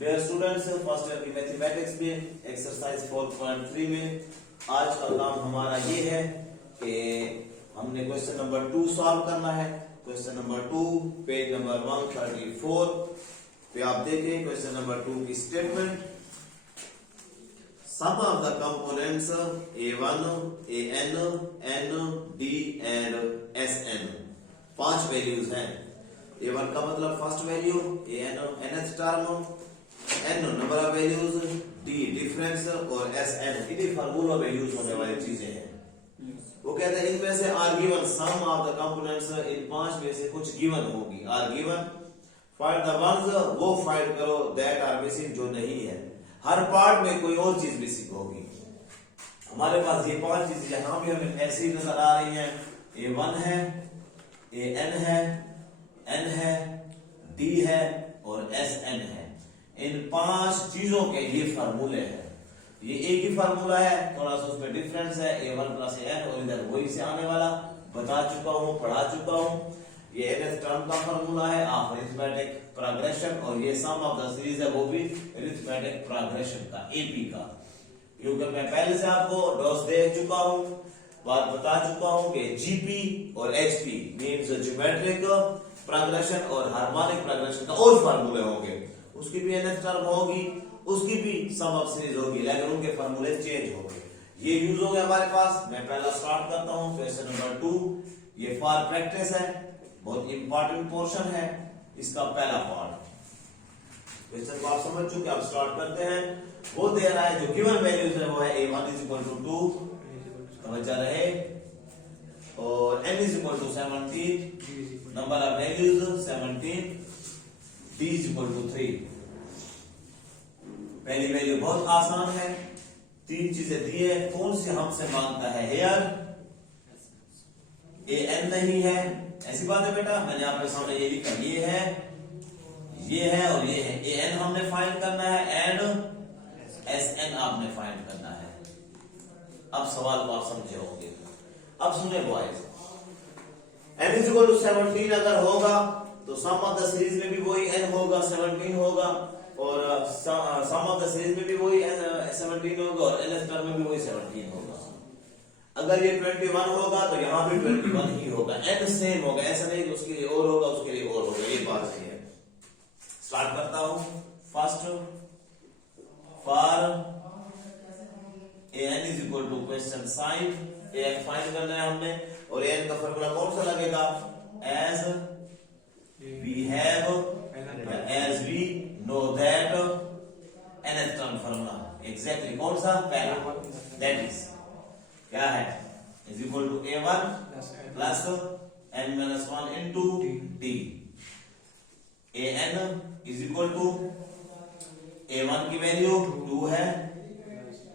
Dear students, first year की mathematics में exercise 4.3 में आज का काम हमारा ये है कि हमने क्वेश्चन नंबर 2 सॉल्व करना है। क्वेश्चन नंबर 2 पेज नंबर 134 पे आप देखें क्वेश्चन नंबर 2 की statement. Sum of the components a1, an, n, d and sn, 5 values हैं। a1 का मतलब first value, an nth term, n number of values, d difference और sn इन्हीं formula में यूज होने वाली चीजें हैं। वो कहते हैं इनमें से are given sum of the components, इन 5 में से कुछ गिवन होगी, are given. Find the ones, वो फाइंड करो दैट आर मिसिंग, जो नहीं है। हर पार्ट में कोई और चीज मिसिंग होगी। हमारे पास ये 5 चीजें यहां भी हमें ऐसी ही नजर आ रही हैं। a1 है, an है, n है, d है और sn है। इन 5 चीजों के ये फार्मूले हैं। ये एक ही फार्मूला है, थोड़ा सा उसमें डिफरेंस है, a1 प्लस an, और इधर वही से आने वाला बता चुका हूं, पढ़ा चुका हूं। ये nth टर्म का फार्मूला है ऑफ अरिथमेटिक प्रोग्रेशन, और ये सम ऑफ द सीरीज है वो भी अरिथमेटिक प्रोग्रेशन का, एपी का। क्योंकि मैं पहले से आपको डॉस दे चुका हूं, बात बता चुका हूं कि जीपी और एचपी मींस ज्योमेट्रिक प्रोग्रेशन और हार्मोनिक प्रोग्रेशन का और फार्मूले होंगे। उसकी भी nth टर्म होगी, उसकी भी सम ऑफ सीरीज होगी, लेकिन उनके फार्मूले चेंज होंगे। ये यूज हो गया हमारे पास। मैं पहला स्टार्ट करता हूं क्वेश्चन नंबर 2। ये फॉर प्रैक्टिस है, बहुत इंपॉर्टेंट पोर्शन है इसका पहला पार्ट। क्वेश्चन को आप समझ चुके, आप स्टार्ट करते हैं। वो दे रहा है जो गिवन वैल्यूज है वो है a1 = 2, समझ रहे, और n = 17, number of values 17, d = 3। पहली वैल्यू बहुत आसान है, 3 चीजें दी है, कौन सी हमसे मांगता है? हेयर an नहीं है, ऐसी बात है बेटा, मैंने आपके सामने ये लिखा, ये है और ये है। an हमने फाइंड करना है एंड sn आपने फाइंड करना है। अब सवाल को आप समझे होंगे। अब सुने बॉयज, n = 17 अगर होगा तो सम ऑफ द सीरीज में भी वही n होगा, 17 होगा, और सम ऑफ द सीरीज में भी वही 17 होगा, और nth टर्म में भी वही 17 होगा। अगर ये 21 होगा तो यहाँ भी 21 ही होगा, n सेम होगा, ऐसा नहीं कि उसके लिए और होगा उसके लिए और होगा, ये बात सही है। स्टार्ट करता हूं। First, for an = question sign, an find करना है हमने, और an का फॉर्मूला कौन सा लगेगा? as we know that nth term formula exactly कौन सा? पहला, दैट इज क्या है? a1 plus n-1 into d। an a1 की वैल्यू 2 है,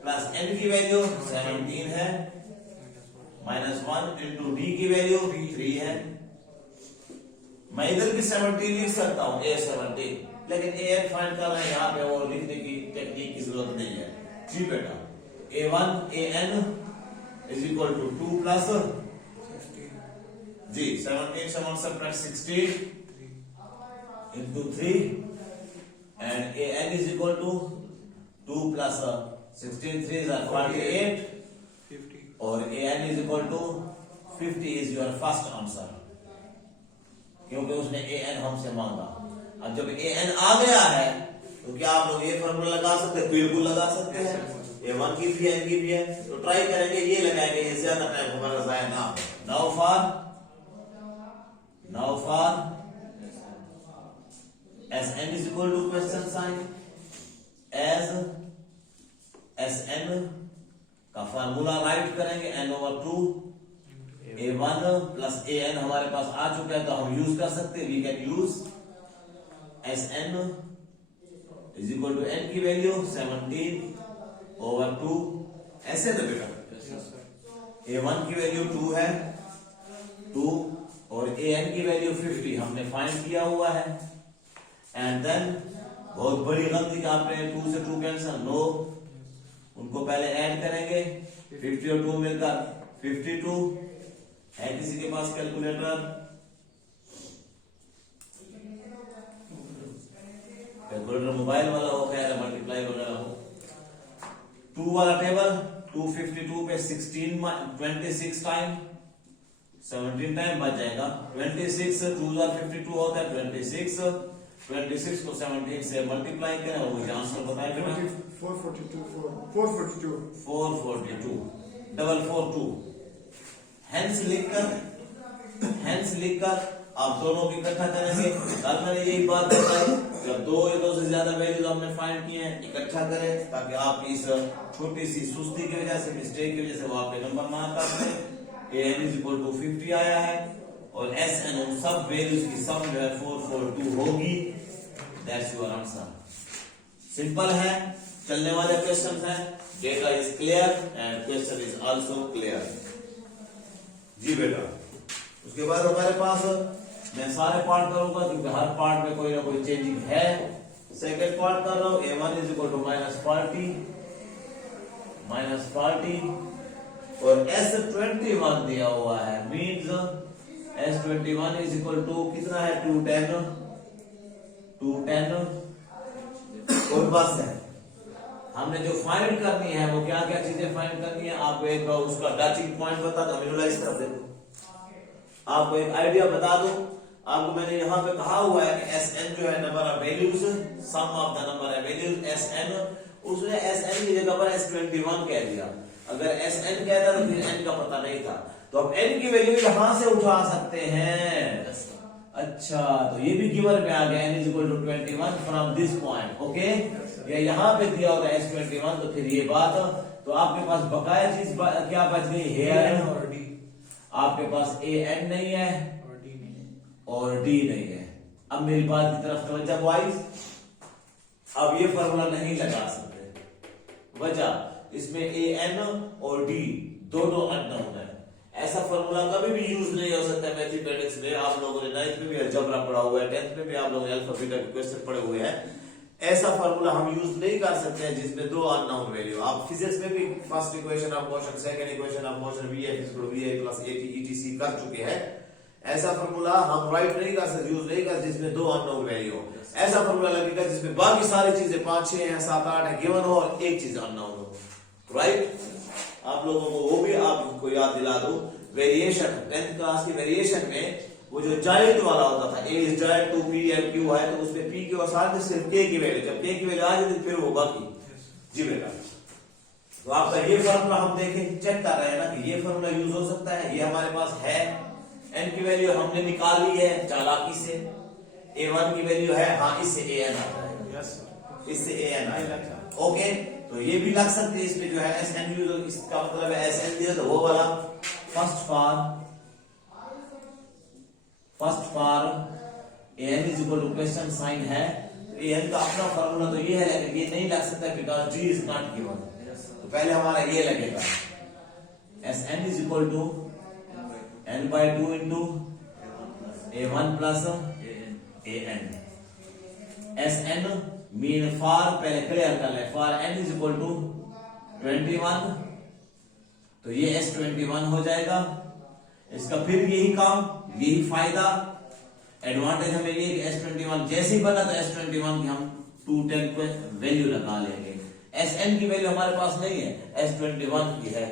प्लस n की वैल्यू 17 है, -1 into d की वैल्यू 3 है। मैं इधर भी 17 लिख सकता हूं, a17, लेकिन an फाइंड कर रहे हैं यहाँ पे, और लिखने की टेक्निक की जरूरत नहीं है। जी बेटा, a1 an = 2 प्लस जी 17 subtract 16 into 3, and an = 2 plus 16 3s are 48, और an = 50 is your first answer, क्योंकि उसने an हमसे मांगा। अब जब an आ गया है तो क्या आप लोग ये फॉर्मूला लगा सकते हैं? बिल्कुल लगा सकते हैं, a1 की भी n की भी है, तो ट्राई करेंगे, ये लगाएंगे, ये ज्यादा टाइम हमारा जाया ना हो। Now for sn = question sign, as sn का फार्मूला राइट करेंगे n/2, a1 प्लस an हमारे पास आ चुका है तो हम यूज कर सकते हैं, we can use sn = n की वैल्यू 17/2, ऐसे ना बेटा। a1 की वैल्यू 2 है, 2, और an की वैल्यू 50 हमने फाइंड किया हुआ है। एंड देन बहुत बड़ी गलती का आपने 2 से 2 कैंसिल, नो, उनको पहले ऐड करेंगे, 50 और 2 मिलकर 52 है। किसी के पास कैलकुलेटर? कैलकुलेटर मोबाइल वाला हो, खैर मल्टीप्लाई वगैरह हो। 2 वाला टेबल 252 पे 26 टाइम 17 टाइम बच जाएगा। 26 2 52 होता है 26 को 17 से मल्टीप्लाई करें और मुझे आंसर बताएगा 442 डबल 42। हेंस लिखकर आप दोनों की इकट्ठा करेंगे। कल मैंने यही बात बताई, जब दो या दो से ज्यादा वैल्यूज हमने फाइंड किए हैं, इकट्ठा करें ताकि आपकी इस छोटी सी सुस्ती की वजह से, मिस्टेक की वजह से वो आपके नंबर ना आता है। an is equal to 50 आया है और sn उन सब वैल्यूज की सम जो है 442 होगी। That's your answer. सिंपल है, चलने वाले क्वेश्चंस हैं। Data is clear and question is also clear. जी बेटा, उसके बाद हमारे पास मैं सारे पार्ट करूंगा क्योंकि हर पार्ट में कोई ना कोई चेंजिंग है। सेकंड पार्ट कर रहा हूं। a1 is equal to -40 और S21 दिया हुआ है, means S21 is equal to कितना है 210 और बस है। हमने जो फाइंड करनी है वो क्या क्या चीजें फाइंड करनी है, आपको एक उसका डैचिंग पॉइंट बता दो। इस तरफ देखो, आपको एक आइडिया बता दो। आपको मैंने यहाँ पे कहा हुआ है कि Sn जो है number of values, sum of the number of values Sn, उसने Sn की जगह पर S21 कह दिया। अगर Sn कहता तो फिर n का पता नहीं था, तो अब n की वैल्यू यहां से उठा सकते हैं। अच्छा, तो ये भी गिवन में आ गया n is equal to 21 from this point. Okay, या यहाँ पे दिया होगा S21, तो फिर ये बात, तो आपके पास बकाया चीज क्या बच गई, हेयर और d। आपके पास an नहीं है और d नहीं है। अब मेरी बात की तरफ तवज्जो बॉयज, अब ये फॉर्मूला नहीं लगा सकते। वजह, इसमें an और d दोनों अननोन है। ऐसा फॉर्मूला कभी भी यूज नहीं हो सकता मैथमेटिक्स में। आप लोगों ने 9th में भी अलजेब्रा पढ़ा हुआ है, 10th में भी आप लोगों ने अल्फा बीटा के क्वेश्चन पढ़े हुए हैं। ऐसा फॉर्मूला हम यूज नहीं कर सकते हैं जिसमें दो अननोन वैल्यू। आप फिजिक्स में भी first equation of motion, second equation of motion v is equal to vi plus at etc कर चुके हैं। ऐसा फॉर्मूला हम राइट नहीं कर सकते, यूज नहीं कर सकते जिसमें दो अननोन वैल्यू हो। ऐसा फॉर्मूला लगेगा जिसमें बाकी सारी चीजें 5 6 हैं 7 8 है गिवन हो और एक चीज अननोन हो। राइट, आप लोगों को वो भी आपको याद दिला दूं, वेरिएशन 10th क्लास की वेरिएशन में वो जो जायंट वाला होता था, a is giant to p and q है, तो उसमें p के और साथ में सिर्फ k की वैल्यू, जब k की वैल्यू आ जाती फिर वो बाकी। जी बेटा, तो आपका ये फॉर्मूला हम देखें, चेक कर रहे हैं ना कि ये फॉर्मूला यूज हो सकता है। ये हमारे पास है, n की वैल्यू हमने निकाल ली है चालाकी से। a1 की वैल्यू है, हाँ इससे an आता है, इससे an आएगा। ओके, तो ये भी लग सकती है इसमें जो है Sn यूज, इसका मतलब है Sn दिया तो वो वाला first for an is equal to question sign है। an का अपना फॉर्मूला तो ये है, लेकिन ये नहीं लग सकता because g is not given। तो पहले हमारा ये लगेगा Sn is equal to n/2 into a1 plus an। Sn mean for, पहले क्लियर कर ले, for n is equal to 21, तो ये S21 हो जाएगा। इसका फिर यही काम, यही फायदा, एडवांटेज हमें ये कि S21 जैसे ही बना तो S21 की हम 210 पे वैल्यू लगा लेंगे। Sn की वैल्यू हमारे पास नहीं है, S21 की है।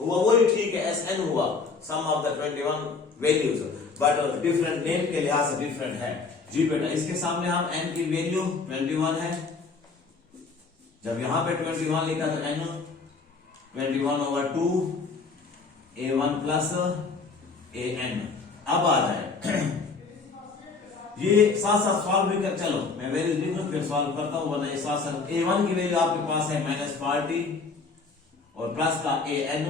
हुआ वही ठीक है, Sn हुआ sum of the 21 values, but different name के लिहाज से डिफरेंट है। जी बेटा, इसके सामने हम n की वैल्यू 21 है। जब यहां पे 21 लिखा तो n 21/2 a1 plus an। अब आ जाए ये साथ साथ सॉल्व भी कर, चलो मैं वैल्यू लिख लूं फिर सॉल्व करता हूं, वरना ये साथ साथ a1 की वैल्यू आपके पास है -40 और प्लस का an।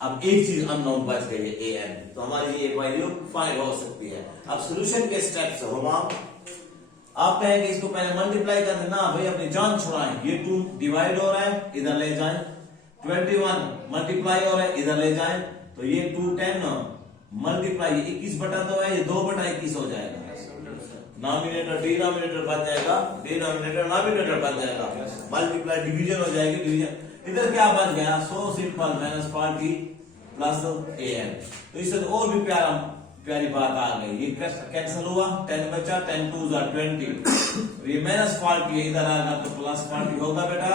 अब एक चीज अननोन बच गई है an, तो हमारी ये वैल्यू फाइंड हो सकती है। अब सॉल्यूशन के स्टेप्स होगा, आप कहेंगे इसको पहले मल्टीप्लाई कर देना, भाई अपनी जान छुड़ाएं। ये 2 डिवाइड हो रहा है, इधर ले जाएं, 21 मल्टीप्लाई हो रहा है, इधर ले जाएं, तो ये 210 मल्टीप्लाई 21/2 है, ये 2/21 हो जाएगा। नॉमिनेटर डिनोमिनेटर बन जाएगा, डिनोमिनेटर नॉमिनेटर बन जाएगा, मल्टीप्लाई डिवीजन हो जाएगी, डिवीजन। इधर क्या बन गया, सो सिंपल -40 प्लस an। तो इससे और भी प्यारा प्यारी बात आ गई, ये कैंसिल हुआ, 10 बचा, 10 2 20, ये माइनस 40 इधर आएगा तो प्लस 40 होगा बेटा,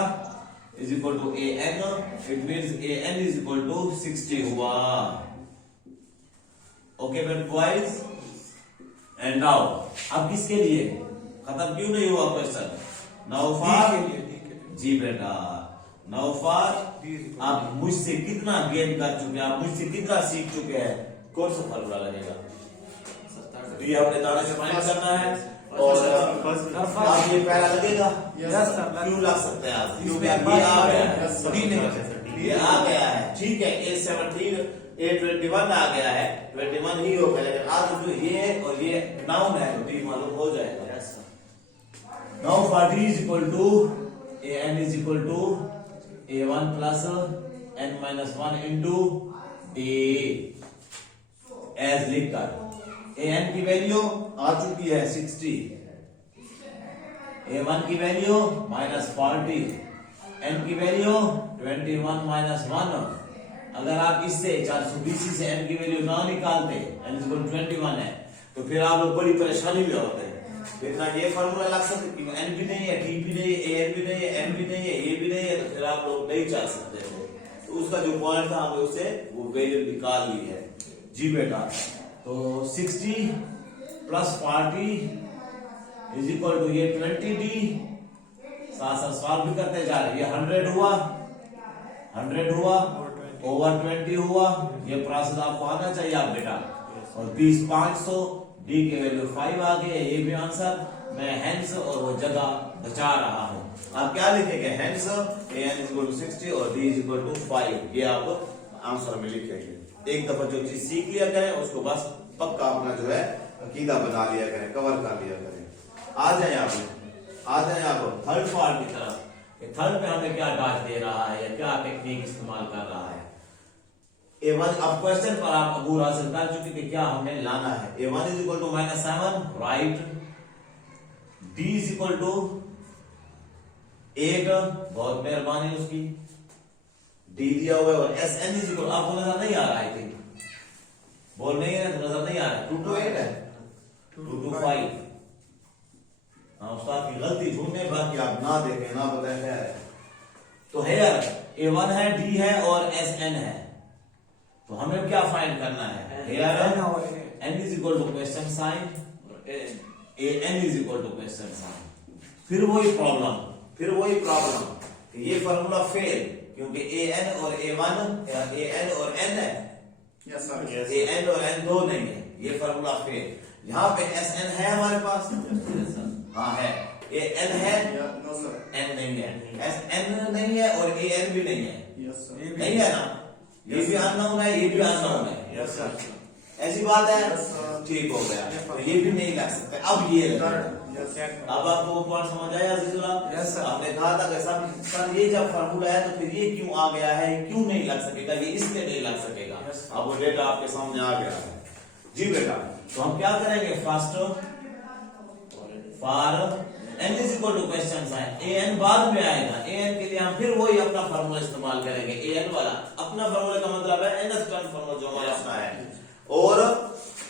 is equal to a n, it means a n is equal to 60 हुआ। ओके बेटा बॉयज, एंड नाउ अब किसके लिए खत्म क्यों नहीं हुआ क्वेश्चन? नाउ फॉर जी बेटा, नाउ फॉर आप मुझसे कितना गेन कर चुके हैं, आप मुझसे कितना सीख चुके हैं, कौन सा फॉर्मूला लगेगा? ये अपने दाने से फाइंड करना है और आप ये पहला लगेगा, क्यों लग सकते हैं आप? क्योंकि ये आ गया है, ये आ गया है, ठीक है, A17 A21 आ गया है, 21 ही होगा, लेकिन आज जो ये और ये नाउन है तो मालूम हो जाएगा। Now for D is equal to an is equal to a1 plus n minus 1 into d as लिखकर an की वैल्यू आ चुकी है 60, a1 की वैल्यू माइनस 40, n की वैल्यू 21 माइनस 1। अगर आप इससे 420 से n की वैल्यू ना निकालते, n इज इक्वल टू 21 है, तो फिर आप लोग बड़ी परेशानी में होते हैं। इतना ये फॉर्मूला लग सकता है, n भी नहीं है, t भी नहीं है, an भी नहीं है, n भी नहीं है, a भी नहीं है, तो फिर आप लोग नहीं चल सकते थे। तो उसका जो पॉइंट था हमने उसे वो वैल्यू निकाल ली है जी बेटा। तो 60 प्लस 40 इज इक्वल टू ये 20d, साथ साथ सॉल्व भी करते जा रहे, ये 100 हुआ, 100 हुआ ओवर 20 हुआ, ये प्रोसेस आपको आना चाहिए आप बेटा। और 20 500, डी की वैल्यू 5 आ गई है, ये भी आंसर। मैं हेंस और वो जगह बचा रहा हूं। आप क्या लिखेंगे? Hence an is equal to 60 और d इज इक्वल टू 5, ये आप आंसर में लिखेंगे। एक दफा जो चीज सीख लिया करें उसको बस पक्का अपना जो है अकीदा बना लिया करें, कवर कर लिया करें। आ जाए आप थर्ड पार्ट की तरफ। थर्ड में हमें क्या डाच दे रहा है या क्या टेक्निक इस्तेमाल कर रहा है? A1 अब क्वेश्चन पर आप अबूर हासिल कर चुके कि क्या हमें लाना है। A1 is equal to -7 right, D is equal to 8, बहुत मेहरबानी उसकी, D दिया हुआ है, और SN इज इक्वल, आपको नजर नहीं आ रहा है, बोल नहीं है तो नजर नहीं आ रहा है, 2 to 8 है, 2 to 5। हाँ उस्ताद की गलती ढूंढने बाकी आप ना देखें ना बताएं है। तो है यार A1 है, D है और SN है, तो हमें क्या फाइंड करना है? n is equal to question sign, an is equal to question sign. फिर वही प्रॉब्लम कि ये फॉर्मूला फेल, क्योंकि an और a1 an और n है, an और n दो नहीं है, ये फॉर्मूला फेल। यहाँ पे sn है हमारे पास, हाँ है, an है, n नहीं है, sn नहीं है और an भी नहीं है, नहीं है ना, ये भी अननोन है, ये भी अननोन है, ऐसी बात है, ठीक हो गया। तो ये भी नहीं लग सकते, अब ये अब आपको वो पॉइंट समझ आया अजीजुल्लाह? आपने कहा था कि सर ये जब फार्मूला है तो फिर ये क्यों आ गया है, क्यों नहीं लग सकेगा, ये इसलिए नहीं लग सकेगा। अब वो डेटा आपके सामने आ गया है जी बेटा। तो हम क्या करेंगे? First for n is equal to question sign, an बाद में आएगा, an के लिए हम फिर वही अपना फार्मूला इस्तेमाल करेंगे, an वाला अपना फार्मूला का मतलब है nth टर्म फार्मूला जो हमारा अपना है, और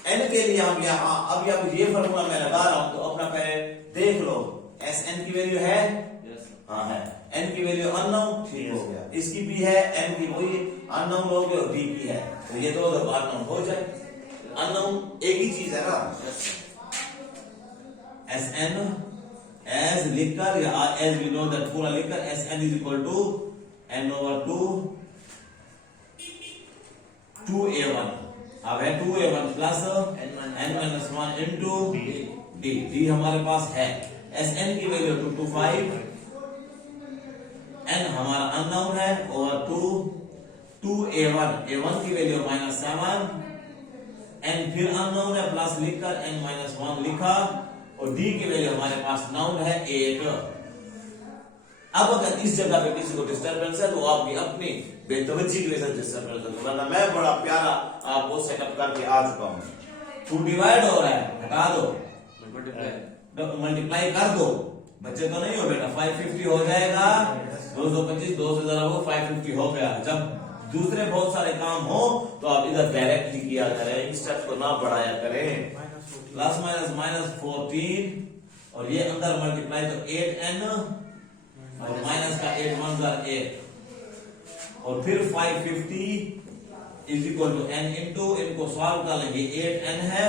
n के लिए हम यहाँ अब ये फार्मूला मैं लगा रहा हूं, तो अपना पहले देख लो, sn की वैल्यू है, हाँ है, n की वैल्यू अननोन, ठीक हो गया, इसकी भी है, n की वही अननोन हो गया, और d की है, तो ये दो अननोन हो जाए, अननोन एक ही चीज है ना, sn एज लिखकर या एज वी नो दैट पूरा लिखकर sn is equal to n over 2a1, अब है 2a1 plus n minus 1 into d हमारे पास है, sn की वैल्यू 225, n हमारा अननोन है, ओवर 2a1 की वैल्यू -7, n फिर अननोन है, प्लस लिखकर n माइनस 1 लिखा, और d की वैल्यू हमारे पास नाउन है 8। अब अगर इस जगह पे किसी को डिस्टर्बेंस है तो आप भी अपनी बेतवज्जी की वजह से डिस्टर्बेंस है, वरना मैं बड़ा प्यारा आपको सेटअप करके आ चुका हूं। 2 डिवाइड हो रहा है, हटा दो, मल्टीप्लाई कर दो, बच्चे तो नहीं हो बेटा, 550 हो जाएगा, 225 2 से जरा वो 550 हो गया। जब दूसरे बहुत सारे काम हो तो आप इधर डायरेक्टली किया करें, इन स्टेप्स को ना बढ़ाया करें। प्लस माइनस माइनस 14 और ये अंदर मल्टीप्लाई तो 8n और माइनस का 8 1 8 और फिर 550 is equal to n into, इनको सॉल्व कर लेंगे, 8n है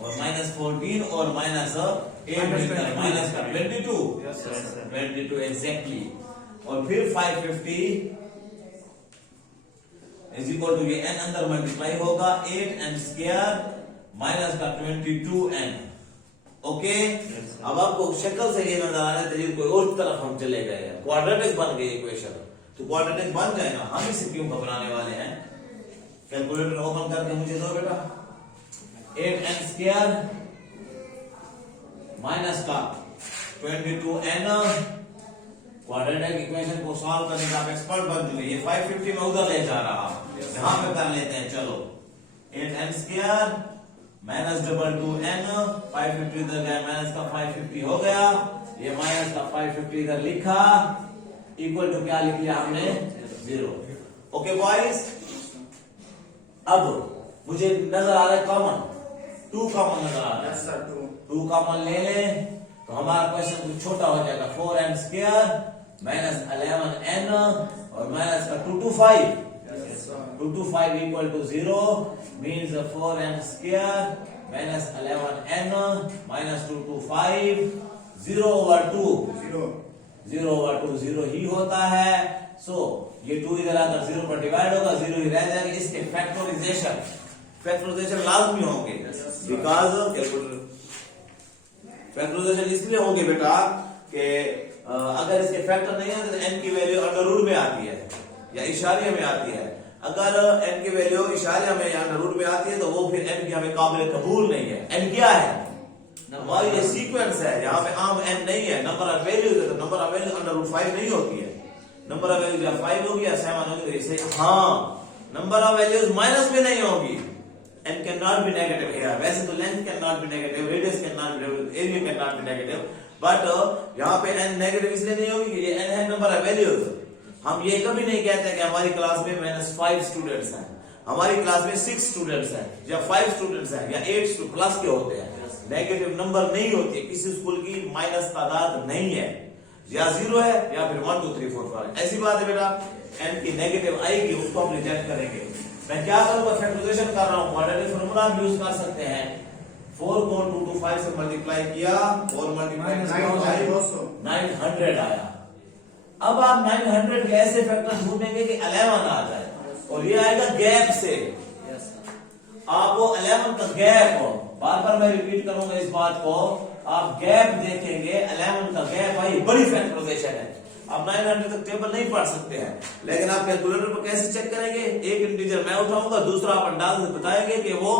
और माइनस 14 और माइनस 8 माइनस का 22 एग्जैक्टली और फिर 550 इज इक्वल टू ये n अंदर मल्टीप्लाई होगा 8n स्क्वायर माइनस का 22n। ओके, अब आपको शक्ल से ये नजर आ रहा है कोई और तरफ हम चले गए हैं, क्वाड्रेटिक बन गई इक्वेशन, तो क्वाड्रेटिक बन जाए ना, हम इसे क्यों घबराने वाले हैं। कैलकुलेटर ओपन करके मुझे दो बेटा, 8n स्क्वायर माइनस का 22n, क्वाड्रेटिक इक्वेशन को सॉल्व करने का आप एक्सपर्ट बन चुके। ये 550 में उधर ले जा रहा, यहां पे कर लेते हैं, चलो 8n स्क्वायर माइनस 22n, 550 इधर गया, माइनस का 550 हो गया, ये माइनस का 550 इधर लिखा, इक्वल टू क्या लिख लिया हमने 0। ओके बॉयज, अब मुझे नजर आ रहा है कॉमन, 2 कॉमन नजर आ रहा है, 2 कॉमन ले लें तो हमारा क्वेश्चन कुछ छोटा हो जाएगा, 4n स्क्वायर माइनस 11n और माइनस का 2 to 5 2 to 5 equal to 0 means 4n square minus 11n minus 2 to 5 0 over 2 0 over 2 0 ही होता है। सो ये 2 इधर आकर 0 पर डिवाइड होगा, 0 ही रह जाएगा। इसके फैक्टराइजेशन लाजमी होंगे, बिकॉज फैक्टराइजेशन इसलिए होंगे बेटा कि अगर इसके फैक्टर नहीं है तो n की वैल्यू अंडर रूट में आती है या इशारिया में आती है। अगर n की वैल्यू इशारिया में या अंडर रूट में आती है तो वो फिर n की हमें काबिल कबूल नहीं है। n क्या है, हमारी ये सीक्वेंस है, यहाँ पे आम n नहीं है, नंबर ऑफ वैल्यूज है, तो number of values under root 5 नहीं होती है। नंबर ऑफ वैल्यूज या 5 होगी या 7 होगी, इसे हाँ नंबर ऑफ वैल्यूज माइनस में नहीं होगी। n can not be negative here, वैसे तो length can not be negative, radius can not be negative, area can not be negative, but यहाँ पे n नेगेटिव इसलिए नहीं होगी कि ये n है नंबर ऑफ वैल्यूज। हम ये कभी नहीं कहते कि हमारी क्लास में -5 स्टूडेंट्स हैं, हमारी क्लास में 6 स्टूडेंट्स हैं या 5 स्टूडेंट्स हैं या 8 प्लस के होते हैं। नेगेटिव नंबर नहीं होती है, किसी स्कूल की माइनस तादाद नहीं है, या 0 है या फिर 1 2 3 4 5 ऐसी बात है बेटा। n की नेगेटिव आएगी उसको हम रिजेक्ट करेंगे। मैं क्या करूंगा, फैक्टराइजेशन कर रहा हूं, क्वाड्रेटिक फार्मूला यूज कर सकते हैं। 4 को 2 to 5 से मल्टीप्लाई किया और मल्टीप्लाई 900 आया। अब आप 900 के ऐसे फैक्टर ढूंढेंगे कि 11 आ जाए और ये आएगा गैप से। आप वो 11 का गैप हो, बार बार मैं रिपीट करूंगा इस बात को, आप गैप देखेंगे 11 का गैप भाई बड़ी फैक्टराइजेशन है। आप 900 तक टेबल नहीं पढ़ सकते हैं, लेकिन आप कैलकुलेटर पर कैसे चेक करेंगे, एक इंटीजर मैं उठाऊंगा, दूसरा आप अंदाज से बताएंगे कि वो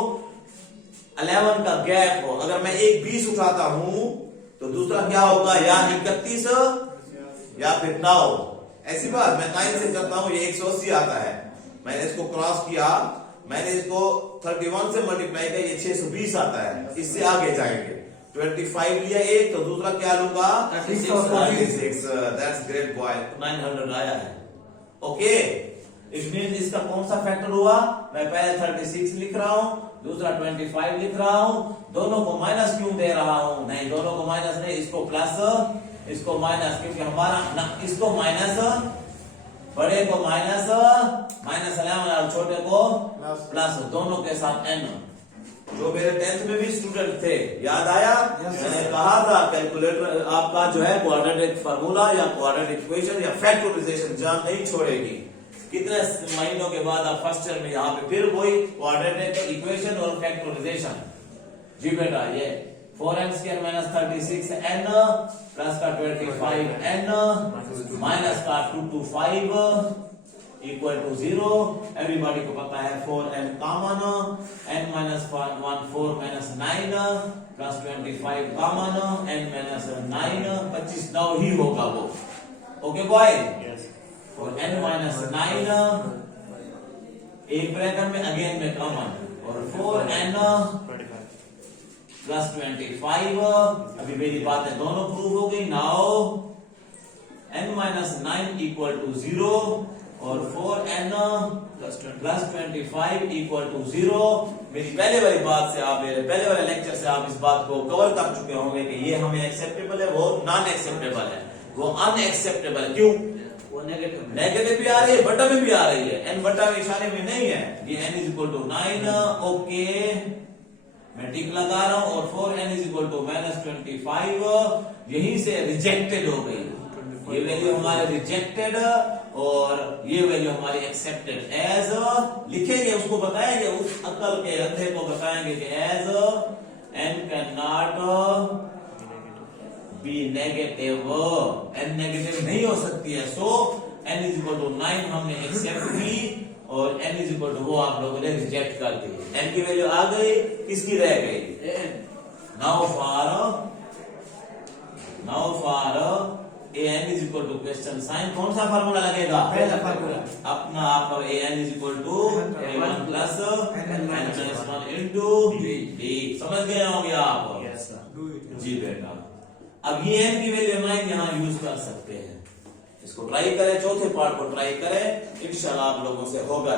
11 का गैप हो। अगर मैं एक 20 उठाता हूं तो दूसरा क्या होगा, या 31 या फिर 9। ऐसी बात मैं 9 से करता हूं, ये 180 आता है, मैंने इसको क्रॉस किया, मैंने इसको 31 से मल्टीप्लाई किया, ये 620 आता है। इससे आगे जाएंगे, 25 लिया एक तो दूसरा क्या लूंगा 36। दैट्स ग्रेट बॉय, 900 आया है। ओके, इट मींस इसका कौन सा फैक्टर हुआ, मैं पहले 36 लिख रहा हूं, दूसरा 25 लिख रहा हूं, दोनों को माइनस क्यों दे रहा हूं, नहीं दोनों को माइनस नहीं, इसको प्लस इसको माइनस, क्योंकि हमारा ना इसको माइनस, बड़े को माइनस, -11 और छोटे को प्लस, दोनों के साथ n। जो मेरे 10th में भी स्टूडेंट थे, याद आया, मैंने कहा था कैलकुलेटर आपका जो है क्वाड्रेटिक फार्मूला या क्वाड्रेटिक इक्वेशन या फैक्टराइजेशन जान नहीं छोड़ेगी। कितने महीनों के बाद आप फर्स्ट ईयर में यहाँ पे फिर वही क्वाड्रेटिक इक्वेशन और फैक्टराइजेशन। जी बेटा, ये 4n square minus 36n plus का 25n माइनस का 2 to 5 इक्वल टू 0। एवरीबॉडी को पता है 4n common, n minus 1 4 minus 9 plus 25 common, n minus 9 25 9 ही होगा वो। ओके बॉय, और n माइनस 9 एक ब्रैकेट में अगेन में कॉमन, और 4n प्लस 25। अभी मेरी बातें दोनों प्रूव हो गई। Now n minus 9 equal to 0 और 4n प्लस 25 इक्वल टू 0। मेरी पहले वाली बात से आप मेरे पहले वाले लेक्चर से आप इस बात को कवर कर चुके होंगे कि ये हमें एक्सेप्टेबल है, वो नॉन एक्सेप्टेबल है, वो अनएक्सेप्टेबल। क्यों? वो नेगेटिव नेगेटिव भी आ रही है, बटा में भी आ रही है, n बटा में इशारे में नहीं है। ये n is equal to 9, okay मैं टिक लगा रहा हूं, और 4n इज इक्वल टू -25 यहीं से रिजेक्टेड हो गई। ये वैल्यू हमारे रिजेक्टेड और ये वैल्यू हमारी एक्सेप्टेड। एज लिखेंगे, उसको बताएंगे, उस अकल के अंधे को बताएंगे कि as n can not be negative, n negative नहीं हो सकती है। So n is equal to 9 हमने एक्सेप्ट की और n इज इक्वल टू वो आप लोगों ने रिजेक्ट कर दी। n की वैल्यू आ गई, किसकी रह गई? Now for an is equal to question sign कौन सा फार्मूला लगेगा? पहला फार्मूला अपना आपका an is equal to a1 plus n-1 into d। समझ गए होंगे आप? Yes sir. जी बेटा, अब ये n की वैल्यू 9 यहाँ यूज कर सकते हैं। इसको ट्राई करें, चौथे पार्ट को ट्राई करें, इंशाल्लाह आप लोगों से होगा।